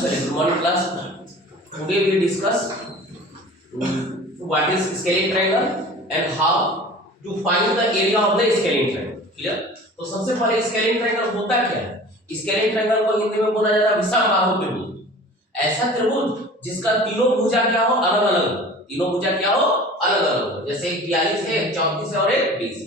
चलिए good morning class. Today we discuss what is scalene triangle and how to find the area of the scalene triangle. Clear? तो सबसे पहले scaling triangle होता क्या है? Scaling triangle को हिंदी में बोला जाता है विषमबाहु त्रिभुज। ऐसा त्रिभुज जिसका तीनों भुजा क्या हो अलग अलग हो, तीनों भुजा क्या हो अलग अलग हो, जैसे एक 42 है, एक 34 है और एक 20 है।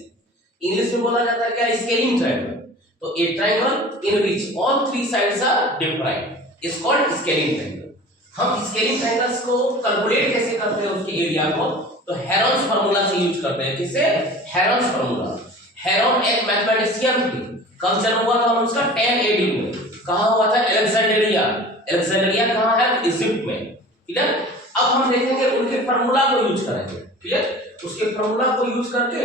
इंग्लिश में बोला जाता है क्या? Scaling triangle. तो a triangle in which all three sides are different is called scaling triangle. हम स्केलिंग ट्रायंगल्स को कैलकुलेट कैसे करते हैं उसके एरिया को? तो हेरोन्स फार्मूला से यूज करते हैं। किससे? Heron's formula. हेरोन एक मैथमेटिशियन थे। कब जन्म हुआ था उसका? 10 AD में। कहां हुआ था? अलेक्जेंड्रिया। अलेक्जेंड्रिया कहां है? इजिप्ट में। क्लियर? अब हम देखेंगे उनके फार्मूला को यूज करेंगे। क्लियर? उसके फार्मूला को यूज करके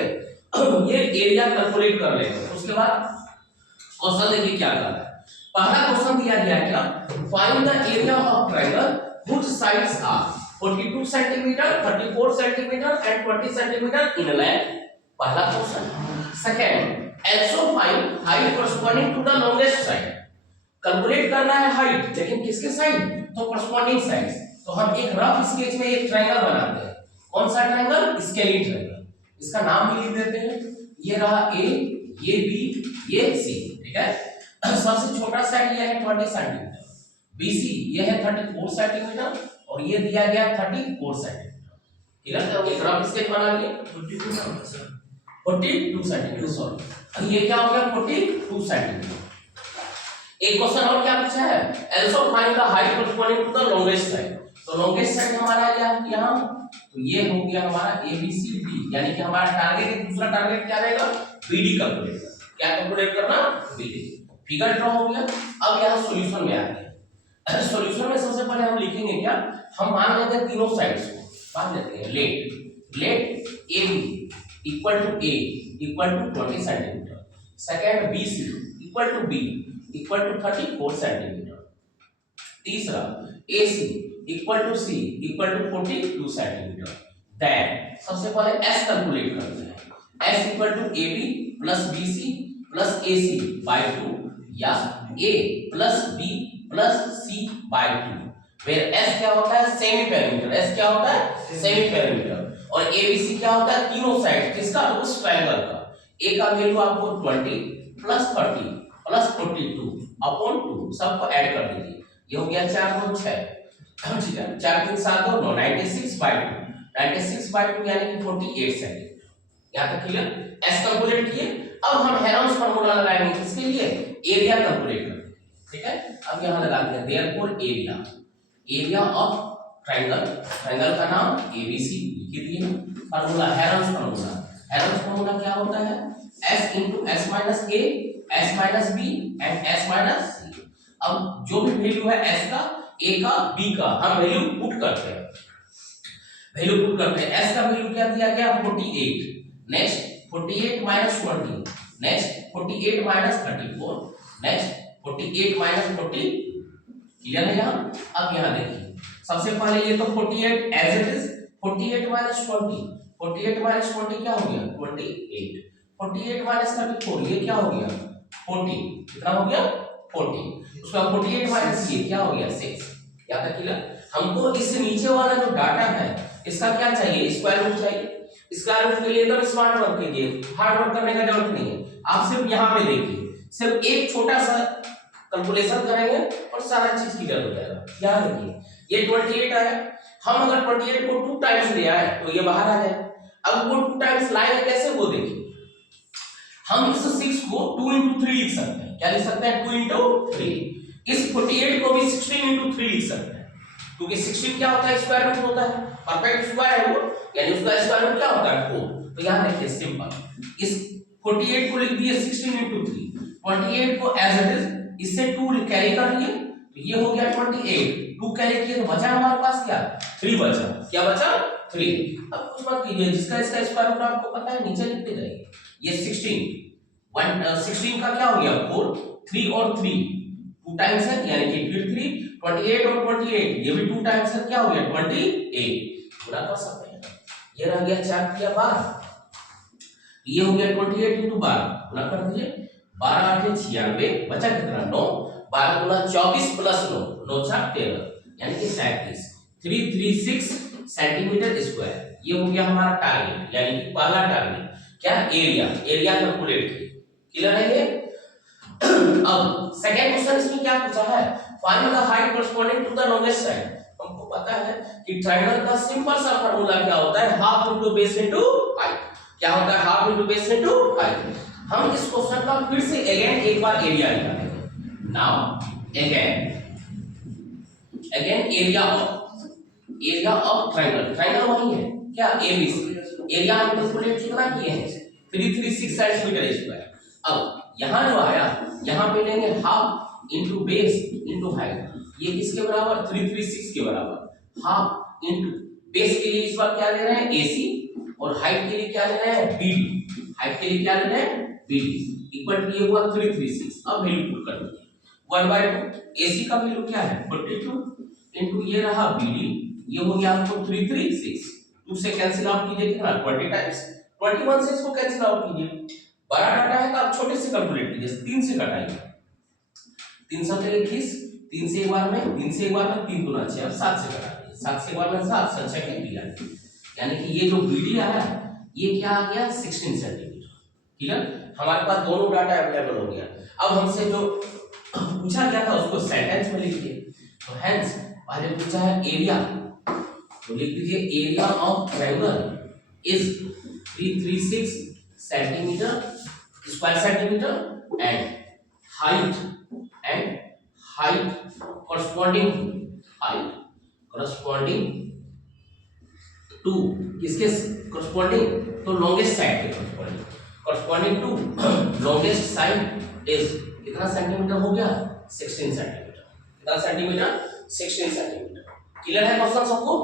ये एरिया कैलकुलेट कर लेंगे। उसके बाद क्वेश्चन देखिए क्या कर रहा है। पहला क्वेश्चन दिया गया है क्या? Find the area of triangle whose sides are 42 cm, 34 cm and 20 cm in length। पहला question. Second, also find height corresponding to the longest side। Calculate करना है हाइट, लेकिन किसके साइड? तो corresponding sides। तो हम एक रफ स्केच में एक ट्रायंगल बनाते हैं। कौन सा ट्रायंगल? Scaling triangle. इसका नाम भी लिख देते हैं। ये रहा A, ये B, ये C। ठीक है? सबसे छोटा साइड ये है 20 सेंटीमीटर, BC ये है 34 सेंटीमीटर और ये दिया गया 34 सेंटीमीटर। क्लियर? तो एक रफ स्केच बना लिए। 42 सेंटीमीटर सॉरी, ये क्या हो गया? 42 सेंटीमीटर। एक क्वेश्चन और क्या पूछा है? also find the height corresponding to the longest side। तो longest side हमारा क्या यहाँ? तो ये हो गया हमारा ABCD, यानी कि हमारा टारगेट, दूसरा टारगेट क्या रहेगा? BD कैलकुलेट करना। क्या कैलकुलेट करना? BD। फिगर ड्रॉ हो गया। अब यहाँ सॉल्यूशन में आते हैं। सॉल्यूशन में सबसे पहले हम लिखेंगे क्या? हम मान लेते हैं तीनों साइड्स को, मान लेते हैं let AB equal to A equal to 20 centimetre, second BC equal to B equal to 34 centimetre, तीसरा AC equal to C equal to 42 centimetre. Then सबसे पहले S कैलकुलेट करते हैं। S equal to AB plus BC plus AC by 2 या A plus B plus C by 2, where S क्या होता है? Semi perimeter. S क्या होता है? Semi perimeter. और ABC क्या होता है? तीनों साइड किसका? उस ट्रायंगल का। A का वैल्यू आपको 20 प्लस 30 प्लस 42 अपॉन 2 सबको ऐड कर दीजिए। ये हो गया 4 2 6। ठीक है? 4 3 7 2 9 96 बाय 2, 96 बाय 2 यानी कि 48 सेंटीमीटर। यहां तक क्लियर? S कैलकुलेट किए। अब हम हेरोन्स फार्मूला लगाएंगे किसके लिए? एरिया कैलकुलेट करने। ठीक है? अब यहां लगाते हैं therefore area of triangle. Triangle का नाम ABC लिख दिए। Formula Heron's formula. Heron's formula क्या होता है? S into S minus A, S minus B and S minus C। अब जो भी वैल्यू है S का, A का, B का, हम वैल्यू पुट करते हैं। S का वैल्यू क्या दिया गया? 48। Next 48 minus 20, next 48 minus 34, next 48 minus 40। Clear है यहाँ? अब यहाँ देखिए, सबसे पहले ये तो 48 as it is, 48 minus 20, 48 minus 20 क्या हो गया? 28, 48 minus 34 ये क्या हो गया? 40। कितना हो गया? 40। उसका 48 minus ये क्या हो गया? 6। याद रखिएगा, हमको इस नीचे वाला जो डाटा है इसका क्या चाहिए? स्क्वायर रूट चाहिए। स्क्वायर रूट के लिए एकदम स्मार्ट वर्क कीजिए, हार्ड वर्क करने का जरूरत नहीं है। आप सिर्फ यहाँ पे देखिए, सिर्फ एक छोटा सा कैलकुलेशन करेंगे और सारा चीज क्लियर हो जाएगा। यहाँ देखिए, ये 28 आया। हम अगर 28 को 2 टाइम्स ले आए तो ये बाहर आ जाए। अब वो 2 टाइम्स लाएंगे कैसे? वो देखिए, हम इस 6 को 2 into 3 लिख सकते हैं। क्या लिख सकते हैं? 2 into 3। इस 48 को भी 16 into 3 लिख सकते हैं, क्योंकि 16 क्या होता है? स्क्वायर रूट होता है। परफेक्ट स्क्वायर है वो, यानी उसका स्क्वायर रूट क्या होता है? 4। तो यहाँ देखिए सिंपल, इस 48 को लिख दिए 16 into 3, 28 को एज इट इज इससे 2 कैरी कर लिए तो ये हो गया 28। 2 कैरी किए तो बचा हमारे पास क्या? 3 बचा। क्या बचा? 3। अब कुछ मत कीजिए, जिसका इसका स्क्वायर रूट आपको पता है नीचे लिखते जाइए। ये 16 का क्या हो गया? 4, 3 और 3 2 टाइम्स है, यानी कि फिर 3, 28 और 28 ये भी 2 टाइम्स है, क्या हो गया? 28। पूरा कर सकते हैं। ये रह गया 4 किया 12, ये हो गया 28 into 12, पूरा कर दीजिए। 12 8 96, बचा कितना? 9। 12 गुना 24 प्लस 9, 9 चार 13, यानी कि 37, 336 सेंटीमीटर स्क्वायर। ये हो गया हमारा टारगेट, यानी कि पहला टारगेट क्या, एरिया कैलकुलेट किए। क्लियर है ये? अब सेकंड क्वेश्चन इसमें क्या पूछा है, find the height corresponding to the longest side. हमको पता है कि ट्रायंगल का सिंपल सा फार्मूला क्या होता है, half into base into height. क्या होता है, half into base into height. हम इस क्वेश्चन का फिर से अगेन एक बार एरिया निकालेंगे। Now again area of triangle वही है क्या, एबीसी। एरिया हम कैलकुलेट कितना किए हैं, 336 सेंटीमीटर स्क्वायर। अब यहां जो आया, यहां पे लेंगे half into base into height. ये किसके बराबर, 336 के बराबर। हाफ इनटू बेस के लिए इस बार क्या ले रहे हैं, एसी, और हाइट के लिए क्या ले रहे हैं, बीडी। हाइट के लिए क्या ले रहे हैं, बीडी, इक्वल टू ये हुआ 336। अब वैल्यू पुट कर दीजिए, 1/2। एसी का वैल्यू क्या है, 42 इनटू ये रहा बीडी, ये हो गया आपको 336। 2 से कैंसिल आउट कीजिए कितना, 20 टाइम्स, 21 से इसको कैंसिल आउट कीजिए। बड़ा डाटा है तो आप छोटे से कैलकुलेट कीजिए, 3 से घटाइए, 3 7 21, 3 से एक बार में 3 गुना 6, अब 7 से घटा दीजिए, 7 से एक बार में 7, 7 6 के 12, यानी कि ये जो बीडी आया ये क्या आ गया, 16 सेंटीमीटर। क्लियर? हमारे पास दोनों डाटा अवेलेबल हो गया। अब हमसे जो पूछा गया था उसको सेंटेंस में लिखिए। तो हेंस पहले पूछा है एरिया, तो लिख लीजिए area of triangle is 336 centimetre square centimetre and height corresponding to किसके corresponding, तो लॉन्गेस्ट साइड के corresponding to longest side is कितना सेंटीमीटर हो गया, 16 सेंटीमीटर। कितना सेंटीमीटर, 16 सेंटीमीटर। क्लियर है क्वेश्चन सबको?